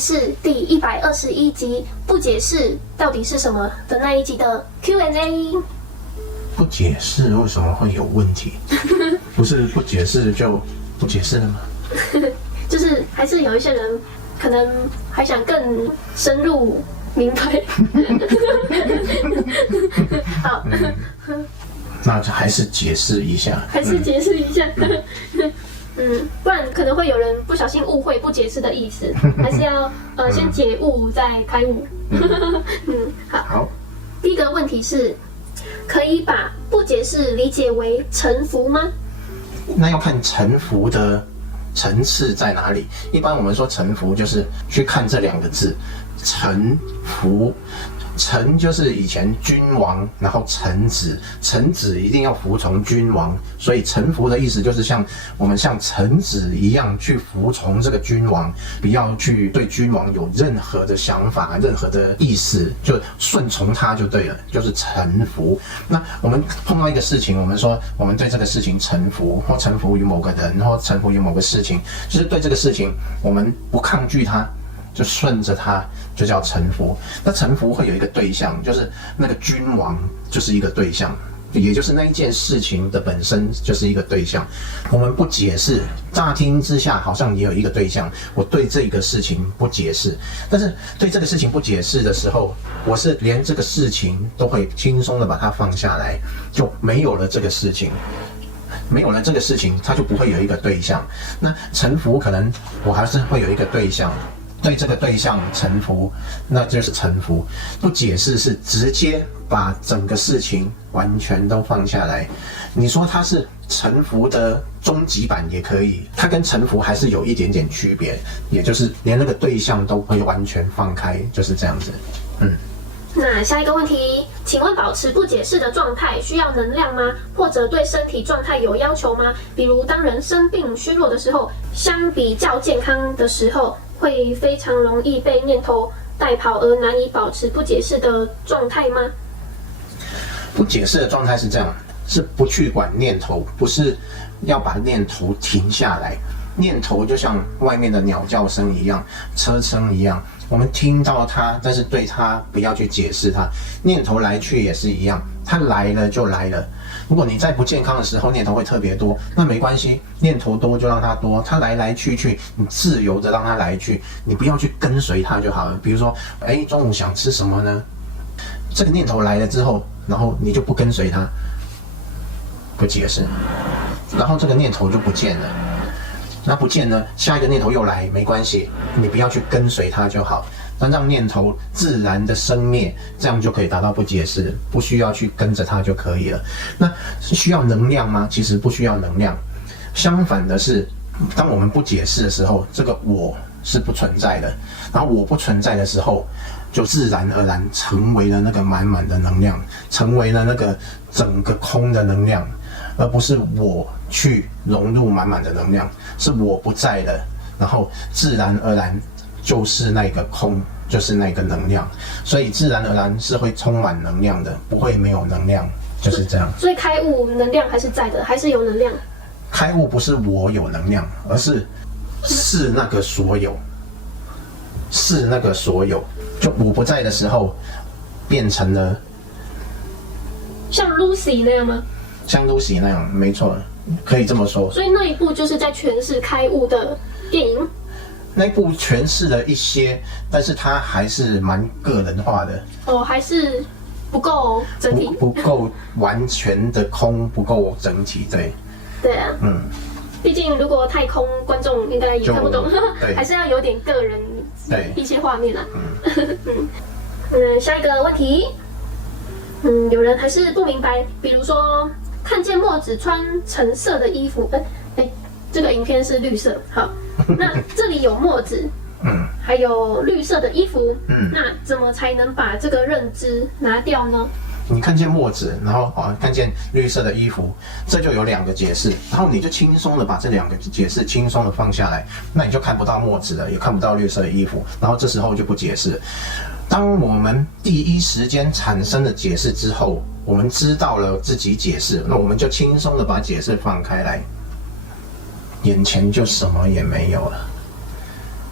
是第121集不解释到底是什么的那一集的 Q&A。不解释为什么会有问题？不是不解释就不解释了吗？就是还是有一些人可能还想更深入明白。好，那就还是解释一下。还是解释一下。不然可能会有人不小心误会不解释的意思，还是要先解悟再开悟。好。第一个问题是，可以把不解释理解为臣服吗？那要看臣服的层次在哪里。一般我们说臣服，就是去看这两个字，臣服。臣就是以前君王，然后臣子，臣子一定要服从君王，所以臣服的意思就是像我们像臣子一样去服从这个君王，不要去对君王有任何的想法、任何的意思，就顺从他就对了，就是臣服。那我们碰到一个事情，我们说我们对这个事情臣服，或臣服于某个人，或臣服于某个事情，就是对这个事情我们不抗拒它，就顺着它，就叫臣服。那臣服会有一个对象，就是那个君王就是一个对象，也就是那一件事情的本身就是一个对象。我们不解释，乍听之下好像也有一个对象，我对这个事情不解释，但是对这个事情不解释的时候，我是连这个事情都会轻松的把它放下来，就没有了这个事情。没有了这个事情，它就不会有一个对象。那臣服可能我还是会有一个对象，对这个对象臣服，那就是臣服。不解释是直接把整个事情完全都放下来。你说它是臣服的终极版也可以，它跟臣服还是有一点点区别，也就是连那个对象都会完全放开，就是这样子。那下一个问题，请问保持不解释的状态需要能量吗？或者对身体状态有要求吗？比如当人生病虚弱的时候，相比较健康的时候，会非常容易被念头带跑而难以保持不解释的状态吗？不解释的状态是这样，是不去管念头，不是要把念头停下来。念头就像外面的鸟叫声一样，车声一样，我们听到它，但是对它不要去解释它。念头来去也是一样，它来了就来了。如果你在不健康的时候念头会特别多，那没关系，念头多就让它多，它来来去去，你自由的让它来去，你不要去跟随它就好了。比如说，中午想吃什么呢？这个念头来了之后，然后你就不跟随它，不解释，然后这个念头就不见了。那不见呢，下一个念头又来，没关系，你不要去跟随它就好，那让念头自然的生灭，这样就可以达到不解释，不需要去跟着它就可以了。那需要能量吗？其实不需要能量，相反的是，当我们不解释的时候，这个我是不存在的，然后我不存在的时候，就自然而然成为了那个满满的能量，成为了那个整个空的能量，而不是我去融入满满的能量，是我不在了，然后自然而然就是那个空，就是那个能量，所以自然而然是会充满能量的，不会没有能量，就是这样。所以开悟能量还是在的，还是有能量。开悟不是我有能量，而是那个所有，是那个所有。就我不在的时候，变成了像 Lucy 那样吗？像 Lucy 那样，没错，可以这么说。所以那一部就是在诠释开悟的电影。那一部诠释了一些，但是它还是蛮个人化的。还是不够整体，不够完全的空，不够整体，对。对啊，毕竟如果太空，观众应该也看不懂，还是要有点个人一些画面啦。下一个问题，有人还是不明白，比如说看见墨子穿橙色的衣服，这个影片是绿色，好，那这里有墨子，还有绿色的衣服，那怎么才能把这个认知拿掉呢？你看见墨子，然后看见绿色的衣服，这就有两个解释，然后你就轻松的把这两个解释轻松的放下来，那你就看不到墨子了，也看不到绿色的衣服，然后这时候就不解释。当我们第一时间产生的解释之后，我们知道了自己解释，那我们就轻松的把解释放开来，眼前就什么也没有了，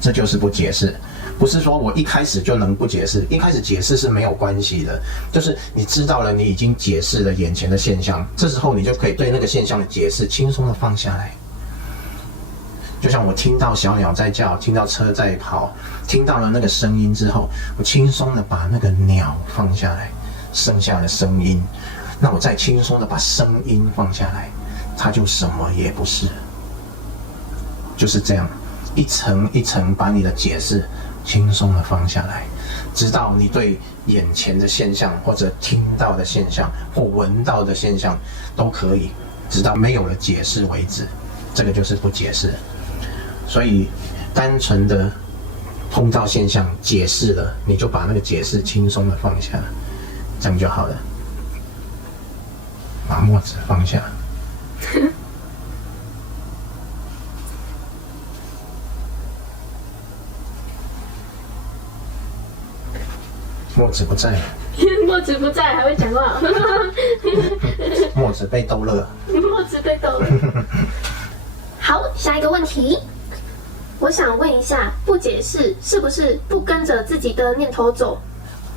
这就是不解释。不是说我一开始就能不解释，一开始解释是没有关系的，就是你知道了，你已经解释了眼前的现象，这时候你就可以对那个现象的解释轻松的放下来。就像我听到小鸟在叫，听到车在跑，听到了那个声音之后，我轻松的把那个鸟放下来，剩下的声音，那我再轻松的把声音放下来，它就什么也不是。就是这样，一层一层把你的解释轻松的放下来，直到你对眼前的现象，或者听到的现象，或闻到的现象都可以，直到没有了解释为止。这个就是不解释。所以单纯的碰到现象解释了，你就把那个解释轻松的放下，这样就好了。把墨子放下。墨子不在了。墨子不在还会讲话。墨子被逗乐。墨子被逗乐。好，下一个问题。我想问一下，不解释是不是不跟着自己的念头走？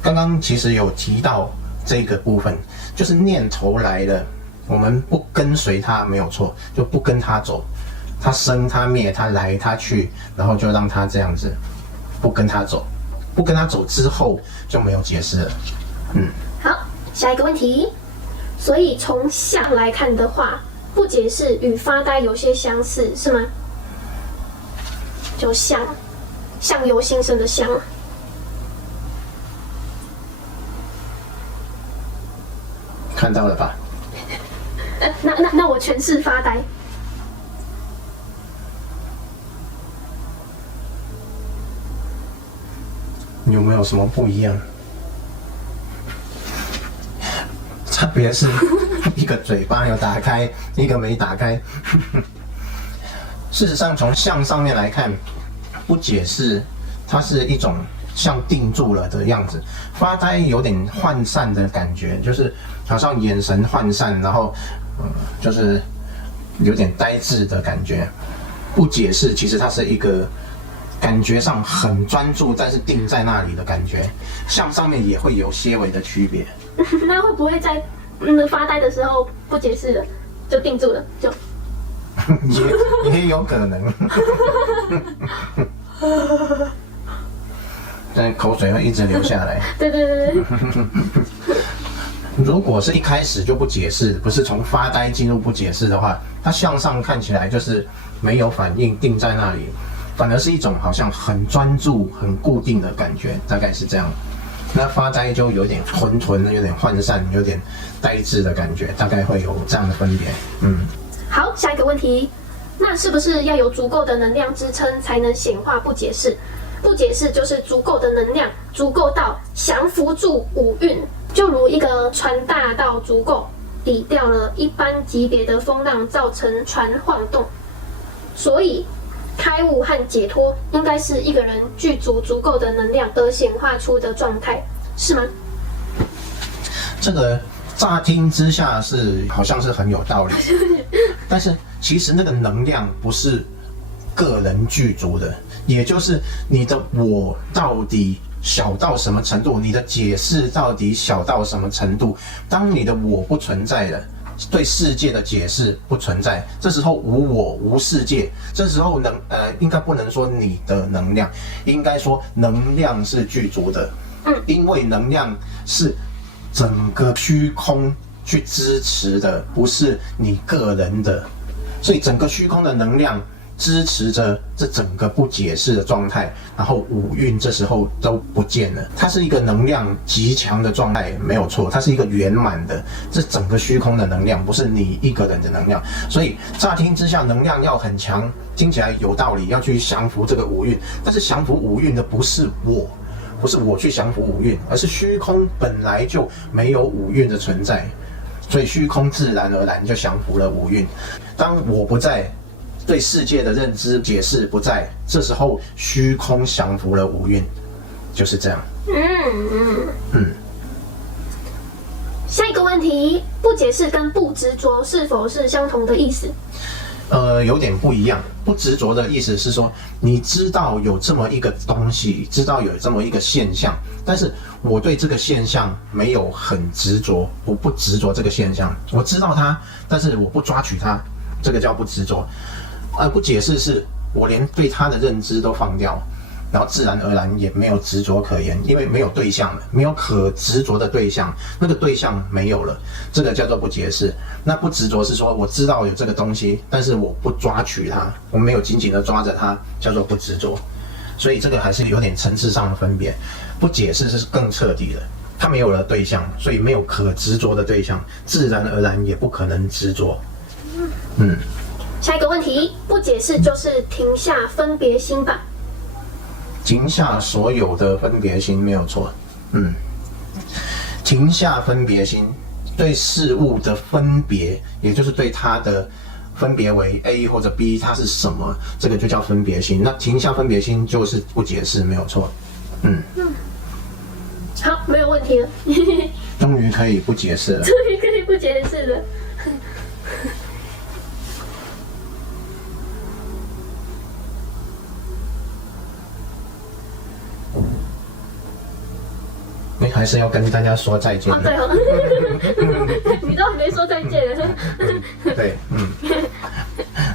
刚刚其实有提到这个部分，就是念头来了，我们不跟随它没有错，就不跟它走，它生它灭，它来它去，然后就让它这样子，不跟它走，不跟它走之后就没有解释了。好，下一个问题。所以从相来看的话，不解释与发呆有些相似，是吗？就相由心生的相。看到了吧？那我诠释发呆。有没有什么不一样？差别是一个嘴巴有打开，一个没打开。事实上，从相上面来看，不解释，它是一种像定住了的样子。发呆有点涣散的感觉，就是好像眼神涣散，然后就是有点呆滞的感觉。不解释，其实它是一个感觉上很专注，但是定在那里的感觉。相上面也会有些微的区别。那会不会在发呆的时候不解释了，就定住了，就？也有可能。但口水会一直流下来。对。如果是一开始就不解释，不是从发呆进入不解释的话，它向上看起来就是没有反应，定在那里，反而是一种好像很专注、很固定的感觉，大概是这样。那发呆就有点混沌，有点涣散，有点呆滞的感觉，大概会有这样的分别。好，下一个问题，那是不是要有足够的能量支撑才能显化不解释？不解释就是足够的能量，足够到降服住五蕴，就如一个船大到足够抵掉了一般级别的风浪，造成船晃动。所以开悟和解脱应该是一个人具足足够的能量而显化出的状态，是吗？这个乍听之下是好像是很有道理，但是其实那个能量不是个人具足的，也就是你的我到底小到什么程度，你的解释到底小到什么程度。当你的我不存在了，对世界的解释不存在，这时候无我无世界，这时候应该不能说你的能量，应该说能量是具足的，因为能量是整个虚空去支持的，不是你个人的，所以整个虚空的能量支持着这整个不解释的状态，然后五蕴这时候都不见了，它是一个能量极强的状态，没有错，它是一个圆满的，这整个虚空的能量，不是你一个人的能量。所以乍听之下能量要很强，听起来有道理，要去降服这个五蕴，但是降服五蕴的不是我，不是我去降服五蕴，而是虚空本来就没有五蕴的存在，所以虚空自然而然就降服了五蕴。当我不在，对世界的认知解释不在，这时候虚空降服了五蕴，就是这样。下一个问题，不解释跟不执着是否是相同的意思？有点不一样。不执着的意思是说，你知道有这么一个东西，知道有这么一个现象，但是我对这个现象没有很执着，我不执着这个现象，我知道它，但是我不抓取它，这个叫不执着。不解释是我连对它的认知都放掉，然后自然而然也没有执着可言，因为没有对象了，没有可执着的对象，那个对象没有了，这个叫做不解释。那不执着是说我知道有这个东西，但是我不抓取它，我没有紧紧的抓着它，叫做不执着。所以这个还是有点层次上的分别。不解释是更彻底的，它没有了对象，所以没有可执着的对象，自然而然也不可能执着。下一个问题，不解释就是停下分别心吧？停下所有的分别心没有错，停下分别心，对事物的分别，也就是对它的分别为 A 或者 B， 它是什么，这个就叫分别心。那停下分别心就是不解释，没有错。好，没有问题了。终于可以不解释了。终于可以不解释了。还是要跟大家说再见。对哦，你都还没说再见了。对，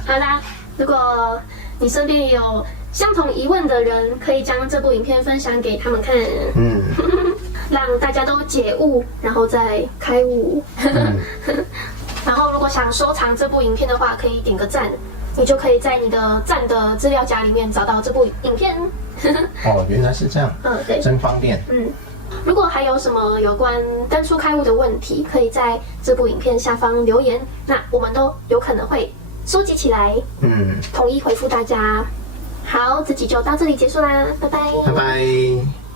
好啦，如果你身边也有相同疑问的人，可以将这部影片分享给他们看，让大家都解悟，然后再开悟。然后，如果想收藏这部影片的话，可以点个赞，你就可以在你的赞的资料夹里面找到这部影片。原来是这样。对，真方便。如果还有什么有关登出开悟的问题，可以在这部影片下方留言，那我们都有可能会收集起来，统一回复大家。好，这集就到这里结束啦，拜拜。拜拜。